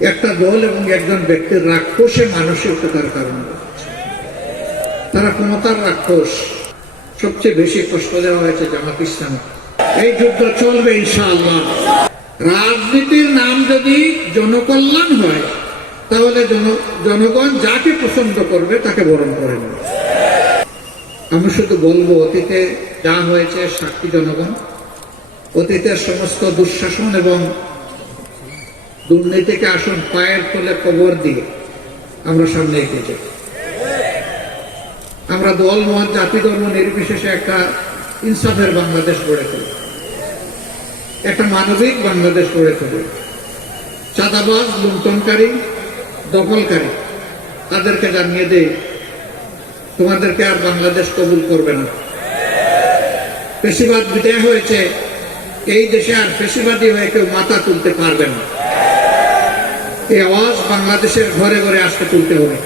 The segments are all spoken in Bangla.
একটা দল এবং একজন ব্যক্তির রাক্ষসে মানসিকতার কারণে। তারা ক্ষমতার রাক্ষস। সবচেয়ে বেশি কষ্ট দেওয়া হয়েছে জামাত ইসলাম। এই যুদ্ধ চলবে ইনশাআল্লাহ। রাজনীতির নাম যদি জনকল্যাণ হয়, তাহলে জন, জনগণ যাকে পছন্দ করবে তাকে বরণ করে নেবে। আমি শুধু বলব, অতীতে যা হয়েছে সাক্ষী জনগণ, অতীতের সমস্ত দুঃশাসন এবং দুর্নীতিকে আসুন, পায়ের তলে কবর দিয়ে। আমরা সামনে এগিয়ে যাই। আমরা দল মত জাতি, ধর্ম নির্বিশেষে একটা ইনসাফের বাংলাদেশ গড়ে তুলি। একটা মানবিক বাংলাদেশ গড়ে তুলি। চাঁদাবাজ, লুণ্ঠনকারী, দখলকারী, তাদেরকে জানিয়ে দেই, তোমাদেরকে আর বাংলাদেশ কবুল করবে না। পেশিবাদ বিদায় হয়েছে, এই দেশে আর পেশিবাদী হয়ে কেউ মাথা তুলতে পারবে না। এই আওয়াজ বাংলাদেশের ঘরে ঘরে আসতে তুলতে হবে।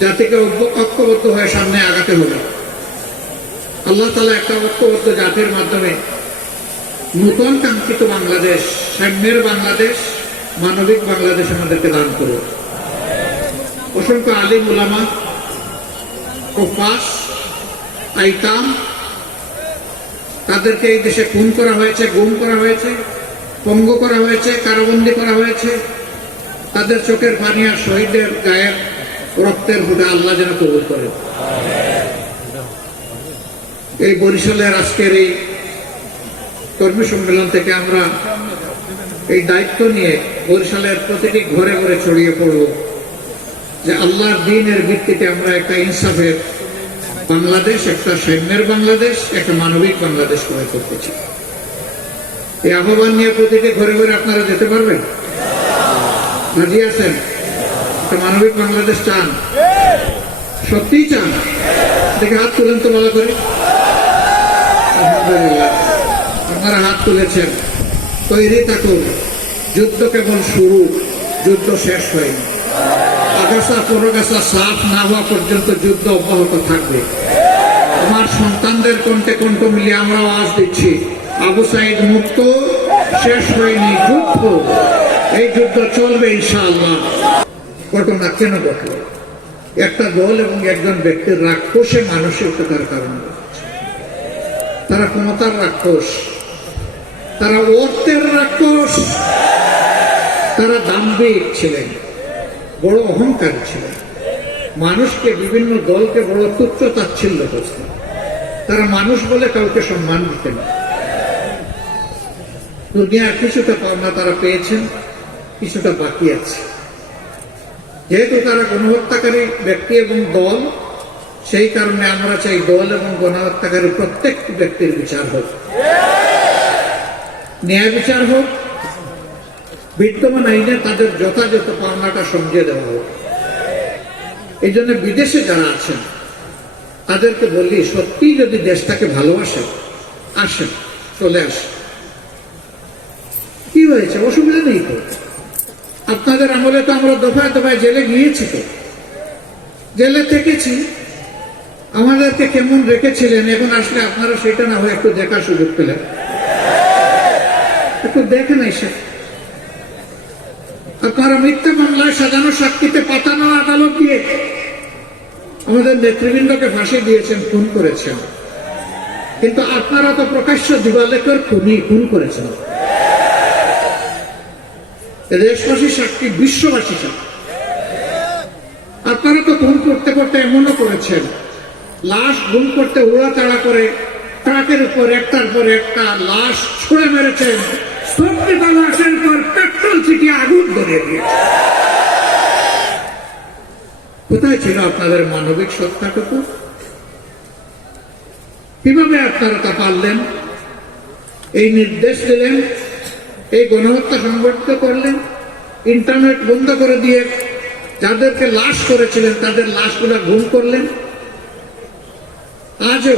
জাতিকে ঐক্য- ঐক্যবদ্ধ হয়ে সামনে আগাতে হবে। আল্লাহ তালা একটা ঐক্যবদ্ধ জাতির মাধ্যমে নূতন কাঙ্ক্ষিত বাংলাদেশ, সাম্যের বাংলাদেশ, মানবিক বাংলাদেশ আমাদেরকে দান করবে অসংখ্য আলিম উলামা কোপাস আইতাম, তাদেরকে এই দেশে খুন করা হয়েছে, গুম করা হয়েছে। পঙ্গ করা হয়েছে, কারাবন্দি করা হয়েছে। তাদের চোখের পানি আর শহীদদের গায়ের রক্তের ফুটা আল্লাহ যেন কবুল করে এই বরিশালের আজকের এই কর্মী সম্মেলন থেকে আমরা এই দায়িত্ব নিয়ে বরিশালের প্রতিটি ঘরে ঘরে ছড়িয়ে পড়ব যে আল্লাহর দিনের ভিত্তিতে আমরা একটা ইনসাফের বাংলাদেশ, একটা সৈন্যের বাংলাদেশ, একটা মানবিক বাংলাদেশ গড়ে করতে চাই। এই আহ্বান নিয়ে প্রতিটি ঘরে ঘরে আপনারা যেতে পারবেন? রাজি আছেন? মানবিক বাংলাদেশ চান। সত্যিই চান? দেখে হাত তুলেন তো ভালো করে। আপনারা হাত তুলেছেন। তৈরি থাকুন। যুদ্ধ কেবল শুরু, যুদ্ধ শেষ হয়নি। আগাছা পরগাছা সাফ না হওয়া পর্যন্ত যুদ্ধ অব্যাহত থাকবে। আমার সন্তানদের কণ্ঠে কণ্ঠ মিলিয়ে আমরা আওয়াজ দিচ্ছি। আবু সাইদ মুক্ত, শেষ হয়নি, যুদ্ধ। এই যুদ্ধ চলবে ইনশাআল্লাহ। ঘটনা কেন ঘটল একটা দল এবং একজন ব্যক্তির রাক্ষসে মানসিকতার কারণে তারা ক্ষমতার রাক্ষস। তারা অর্থের রাক্ষস। তারা দাম্ভিক ছিলেন, বড় অহংকার ছিলেন। মানুষকে বিভিন্ন দলকে বড় তুচ্ছ তাচ্ছিল্য করতেন তারা মানুষ বলে কাউকে সম্মান দিতেন না। দুনিয়ার কিছুটা পাওনা তারা পেয়েছেন, কিছুটা বাকি আছে। যেহেতু তারা গণহত্যাকারী ব্যক্তি এবং দল, সেই কারণে আমরা চাই দল এবং গণহত্যাকারী প্রত্যেকটি ব্যক্তির বিচার হোক। ন্যায় বিচার হোক, বিদ্যমান আইনে তাদের যথাযথ পাওনাটা সমঝিয়ে দেওয়া হোক। এই জন্য বিদেশে যারা আছেন, তাদেরকে বলি সত্যি যদি দেশটাকে ভালোবাসেন আসেন, চলে আসেন। কি হয়েছে? অসুবিধা নেই তো। আপনাদের আমলে তো আমরা দফায় দফায় জেলে গিয়েছি তো। জেলে থেকেছি। আমাদেরকে কেমন রেখেছিলেন? এখন আসলে আপনারা সেটা না হয় একটু দেখার সুযোগ পেলেন। একটু দেখেন এসে। আপনারা মিথ্যা মামলায় সাজানো সাক্ষীতে পাতানো আদালত দিয়ে আমাদের নেতৃবৃন্দকে ফাঁসি দিয়েছেন, খুন করেছেন। কিন্তু আপনারা তো প্রকাশ্য দিবালেখের খুনি, খুন করেছেন। দেশবাসী সাক্ষী, বিশ্ববাসী সাক্ষী। আপনারা তো খুন করতে করতে এমনও করেছেন। লাশ গুম করতে উড়াতাড়া করে, ট্রাকের উপর, একটার পর একটা লাশ ছুঁড়ে মেরেছেন। প্রত্যেকটা লাশের পর পেট্রোল ছিটিয়ে আগুন দিয়েছে। কোথায় ছিল আপনাদের মানবিক সত্তাটুকু? কীভাবে আপনারা তা পারলেন? এই নির্দেশ দিলেন, এই গণহত্যা সংগঠিত করলেন, ইন্টারনেট বন্ধ করে দিয়ে যাদেরকে লাশ করেছিলেন, তাদের লাশগুলো গুম করলেন। আজও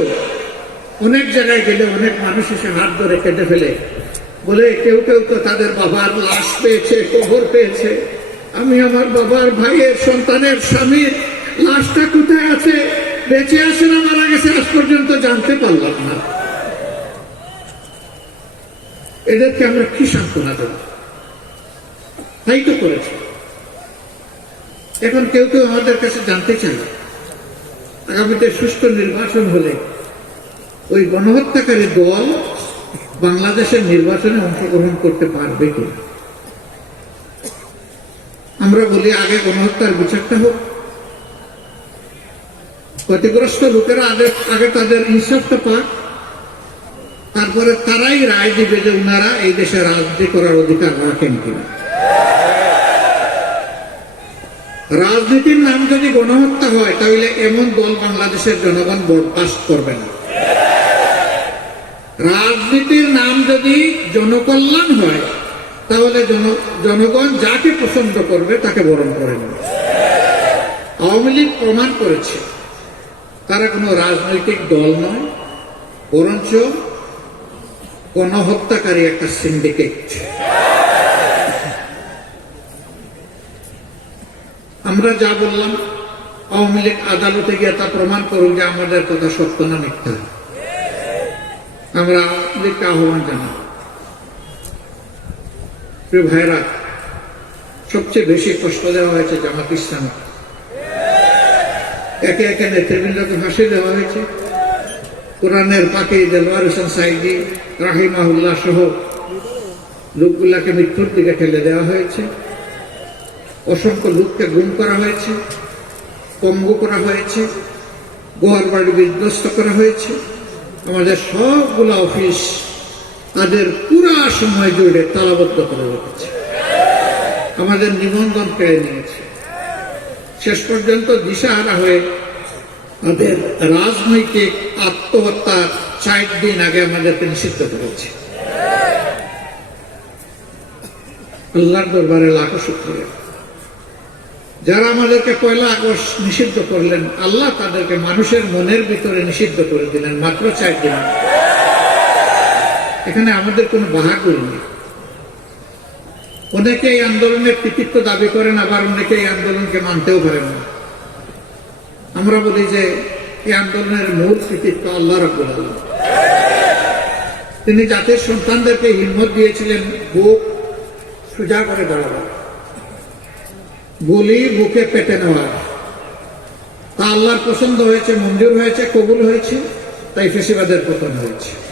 অনেক জায়গায় গেলে অনেক মানুষ এসে হাত ধরে কেটে ফেলে। বলে কেউ কেউ তো তাদের বাবার লাশ পেয়েছে, কবর পেয়েছে। আমি আমার বাবার ভাইয়ের সন্তানের স্বামীর লাশটা কোথায় আছে? বেঁচে আছে না মারা গেছে আজ পর্যন্ত জানতে পারলাম না। এদেরকে আমরা কি সান্ত্বনা দেব? তাই তো করেছে। এখন কেউ কেউ আমাদের কাছে জানতে চায় আগামীতে সুষ্ঠু নির্বাচন হলে ওই গণহত্যাকারী দল বাংলাদেশের নির্বাচনে অংশগ্রহণ করতে পারবে কিনা আমরা বলি, আগে গণহত্যার বিচারটা হোক। ক্ষতিগ্রস্ত লোকেরা আগে আগে তাদের ইনসাফটা পাক। তারপরে তারাই রায় দিবে যে ওনারা এই দেশে রাজনীতি করার অধিকার রাখেন কিনা। রাজনীতির নাম যদি গণহত্যা হয়, তাহলে এমন দল বাংলাদেশের জনগণ বরদাস্ত করবে না। রাজনীতির নাম যদি জনকল্যাণ হয়, তাহলে জনগণ যাকে পছন্দ করবে তাকে বরণ করে নেবে। আওয়ামী লীগ প্রমাণ করেছে, তারা কোনো রাজনৈতিক দল নয়, বরঞ্চ কোন হত্যাকারী একটা সিন্ডিকেট আমরা যা বললাম, আওয়ামী লীগ আদালতে গিয়ে তা প্রমাণ করুক যে আমাদের কথা সত্য না মিথ্যা। আমরা লীগকে আহ্বান জানাই প্রিয় ভাইরা সবচেয়ে বেশি কষ্ট দেওয়া হয়েছে জামাত ইসলাম। একে একে নেতৃবৃন্দকে ফাঁসি দেওয়া হয়েছে। কোরআনের পাকে দেলওয়ার হোসেন সাইদি, রাহিমাহুল্লাহ সহ লোকগুলাকে মৃত্যুর দিকে ঠেলে দেওয়া হয়েছে। অসংখ্য লোককে গুম করা হয়েছে, পঙ্গু করা হয়েছে গোয়ার বাড়ি বিধ্বস্ত করা হয়েছে। আমাদের সবগুলো অফিস তাদের পুরা সময় জুড়ে তালাবদ্ধ করে রেখেছে। আমাদের নিবন্ধন কেড়ে নিয়েছে। শেষ পর্যন্ত দিশাহারা হয়ে তাদের রাজনৈতিক আত্মহত্যা চার দিন আগে আমাদেরকে নিষিদ্ধ করেছে। আল্লাহর দরবারে লাখো শুক্রিয়া। যারা আমাদেরকে পয়লা আগস্ট নিষিদ্ধ করলেন, আল্লাহ তাদেরকে মানুষের মনের ভিতরে নিষিদ্ধ করে দিলেন, মাত্র চার দিন। এখানে আমাদের কোনো বাহাগুল নেই। অনেকে এই আন্দোলনের কৃতিত্ব দাবি করেন, আবার অনেকে এই আন্দোলনকে মানতেও পারেন না। আমরা বলি যে, এই আন্দোলনের মূল কৃতিত্ব আল্লাহ রাবুল আলম তিনি জাতির সন্তানদেরকে হিম্মত দিয়েছিলেন, বুক সোজা করে দাঁড়াবার। বলি বুকে পেটে নেওয়ার তা আল্লাহর পছন্দ হয়েছে, মঞ্জুর হয়েছে, কবুল হয়েছে, তাই ফেসিবাদের পতন হয়েছে।